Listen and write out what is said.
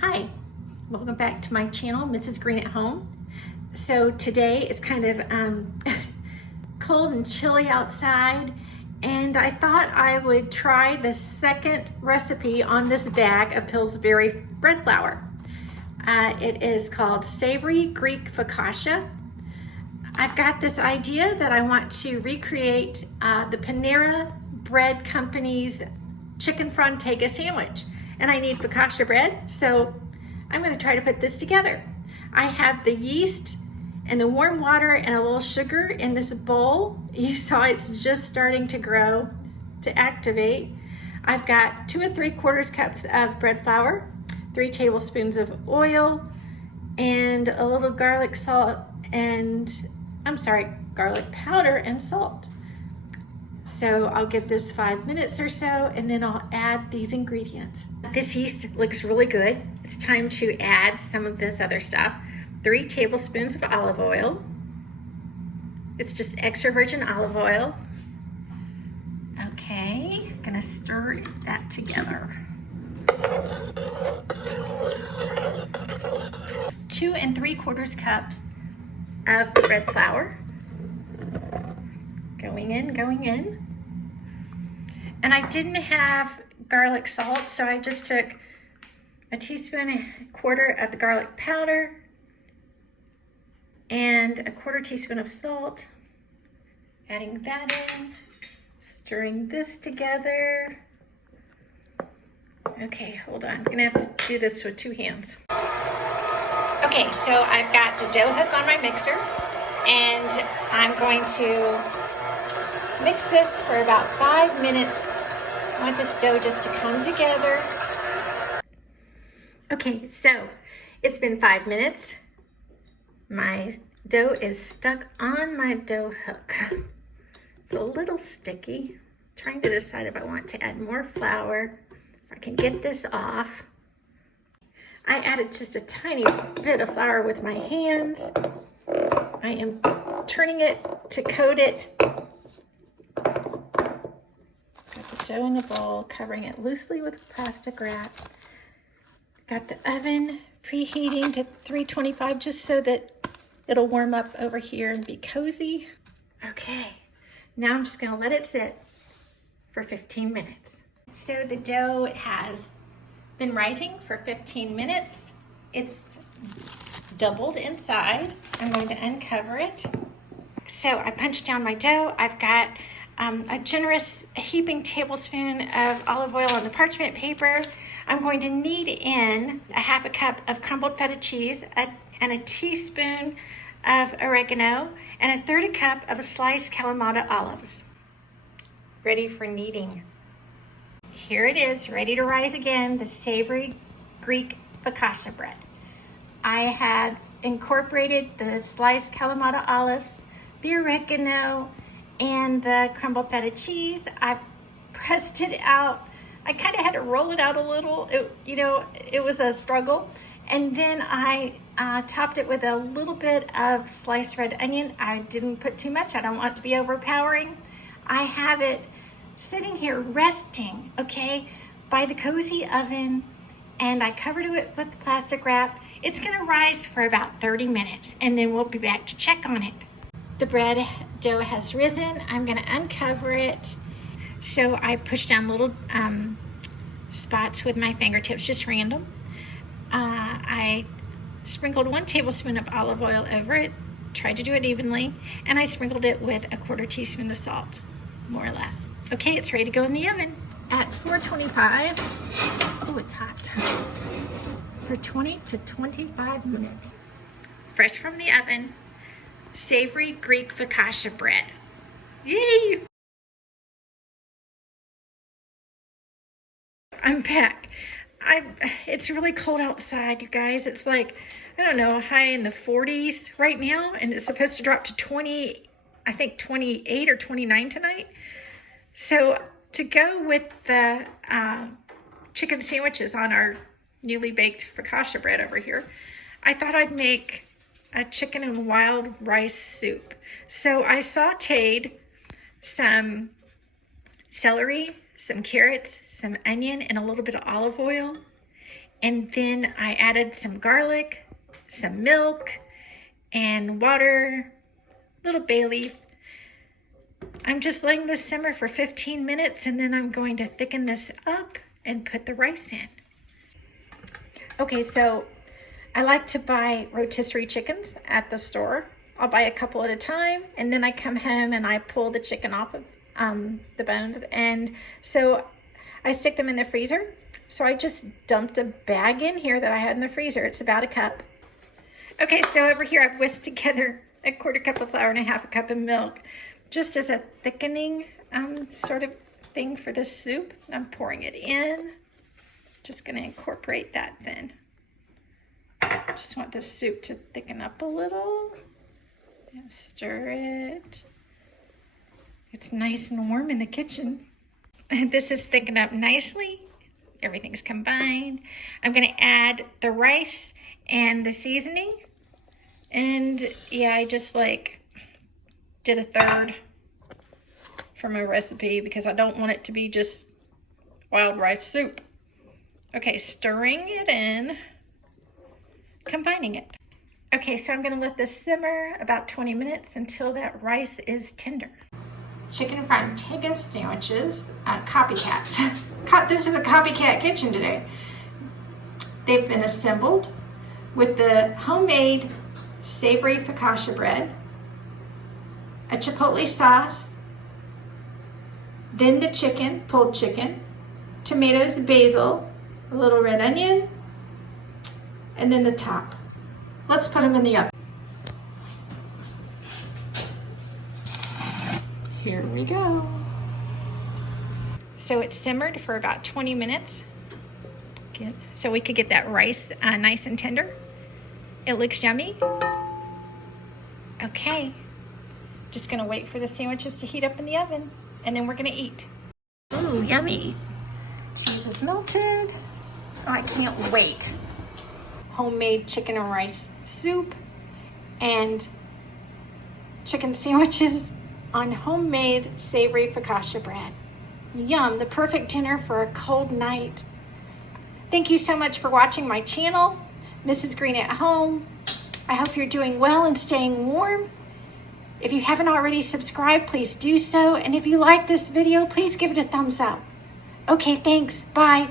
Hi, welcome back to my channel, Mrs. Green at Home. So today it's kind of cold and chilly outside, and I thought I would try the second recipe on this bag of Pillsbury bread flour. It is called Savory Greek Focaccia. I've got this idea that I want to recreate the Panera Bread Company's chicken frontega sandwich. And I need focaccia bread, so I'm going to try to put this together. I have the yeast and the warm water and a little sugar in this bowl. You saw it's just starting to grow, to activate. I've got 2 3/4 cups of bread flour, 3 tablespoons of oil, and a little garlic powder and salt. So I'll give this 5 minutes or so, and then I'll add these ingredients. This yeast looks really good. It's time to add some of this other stuff. 3 tablespoons of olive oil. It's just extra virgin olive oil. Okay, I'm gonna stir that together. 2 3/4 cups of bread flour. Going in. And I didn't have garlic salt, so I just took a 1.25 teaspoons of the garlic powder and a 1/4 teaspoon of salt. Adding that in, stirring this together. Okay, hold on. I'm gonna have to do this with 2 hands. Okay, so I've got the dough hook on my mixer, and I'm going to mix this for about 5 minutes. I want this dough just to come together. Okay, so it's been 5 minutes. My dough is stuck on my dough hook. It's a little sticky. I'm trying to decide if I want to add more flour, if I can get this off. I added just a tiny bit of flour with my hands. I am turning it to coat it. Dough in a bowl, covering it loosely with plastic wrap. Got the oven preheating to 325 just so that it'll warm up over here and be cozy. Okay, now I'm just gonna let it sit for 15 minutes. So the dough has been rising for 15 minutes. It's doubled in size. I'm going to uncover it. So I punched down my dough. I've got a generous heaping tablespoon of olive oil on the parchment paper. I'm going to knead in a 1/2 cup of crumbled feta cheese and a teaspoon of oregano and a 1/3 cup of sliced Kalamata olives. Ready for kneading. Here it is, ready to rise again, the savory Greek focaccia bread. I had incorporated the sliced Kalamata olives, the oregano, and the crumbled feta cheese. I've pressed it out. I kind of had to roll it out a little. It was a struggle. And then I topped it with a little bit of sliced red onion. I didn't put too much. I don't want it to be overpowering. I have it sitting here resting, okay, by the cozy oven, and I covered it with plastic wrap. It's gonna rise for about 30 minutes, and then we'll be back to check on it. The bread dough has risen. I'm gonna uncover it. So I pushed down little spots with my fingertips, just random. I sprinkled 1 tablespoon of olive oil over it, tried to do it evenly, and I sprinkled it with a 1/4 teaspoon of salt, more or less. Okay, it's ready to go in the oven at 425. Oh, it's hot. For 20 to 25 minutes. Fresh from the oven. Savory Greek focaccia bread. Yay! I'm back. It's really cold outside, you guys. It's like, I don't know, high in the 40s right now, and it's supposed to drop to 20, I think 28 or 29 tonight. So to go with the chicken sandwiches on our newly baked focaccia bread over here, I thought I'd make a chicken and wild rice soup. So I sauteed some celery, some carrots, some onion, and a little bit of olive oil. And then I added some garlic, some milk, and water, little bay leaf. I'm just letting this simmer for 15 minutes, and then I'm going to thicken this up and put the rice in. Okay, so I like to buy rotisserie chickens at the store. I'll buy a couple at a time, and then I come home and I pull the chicken off of the bones, and so I stick them in the freezer. So I just dumped a bag in here that I had in the freezer. It's about a cup. Okay, so over here I've whisked together a 1/4 cup of flour and a 1/2 cup of milk, just as a thickening sort of thing for this soup. I'm pouring it in. Just gonna incorporate that then. Just want this soup to thicken up a little. And stir it. It's nice and warm in the kitchen. This is thickened up nicely. Everything's combined. I'm gonna add the rice and the seasoning. And yeah, I just like did a 1/3 from a recipe because I don't want it to be just wild rice soup. Okay, stirring it in, combining it. Okay, so I'm gonna let this simmer about 20 minutes until that rice is tender. Chicken fried Tega sandwiches, copycats. This is a copycat kitchen today. They've been assembled with the homemade savory focaccia bread, a chipotle sauce, then the chicken, pulled chicken, tomatoes, basil, a little red onion, and then the top. Let's put them in the oven. Here we go. So it simmered for about 20 minutes. So we could get that rice nice and tender. It looks yummy. Okay, just gonna wait for the sandwiches to heat up in the oven, and then we're gonna eat. Ooh, yummy. Cheese is melted. Oh, I can't wait. Homemade chicken and rice soup and chicken sandwiches on homemade savory focaccia bread. Yum, the perfect dinner for a cold night. Thank you so much for watching my channel, Mrs. Green at Home. I hope you're doing well and staying warm. If you haven't already subscribed, please do so. And if you like this video, please give it a thumbs up. Okay, thanks. Bye.